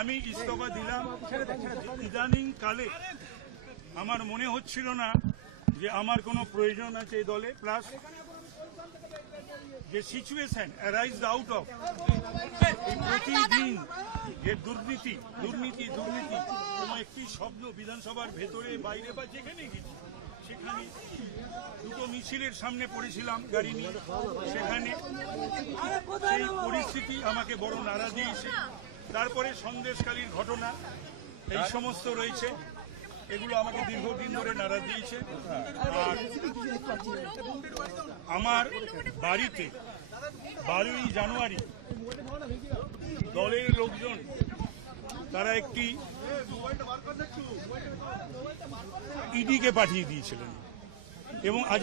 আমি ইস্তফা দিলাম। ইদানিং কালে আমার মনে হচ্ছিল না যে আমার কোনো প্রয়োজন আছে এই দলে, প্লাস যে সিচুয়েশন অ্যারাইজ আউট অফ প্রতিদিন যে দুর্নীতি দুর্নীতি দুর্নীতি, কোনো একটি শব্দ বিধানসভার ভেতরে বাইরে বা যেখানে গেছি সেখানে দুটো মিছিলের সামনে পড়েছিলাম গাড়ি নিয়ে, সেখানে সেই পরিস্থিতি আমাকে বড় নাড়া দিয়েছে। তারপরে সন্দেশখালীর ঘটনা, এই সমস্ত রয়েছে, এগুলো আমাকে দীর্ঘদিন ধরে নাড়া দিয়েছে। আর আমার বাড়িতে 12ই জানুয়ারি দলের লোকজন তারা একটি ইডিকে পাঠিয়ে দিয়েছিলেন এবং আজ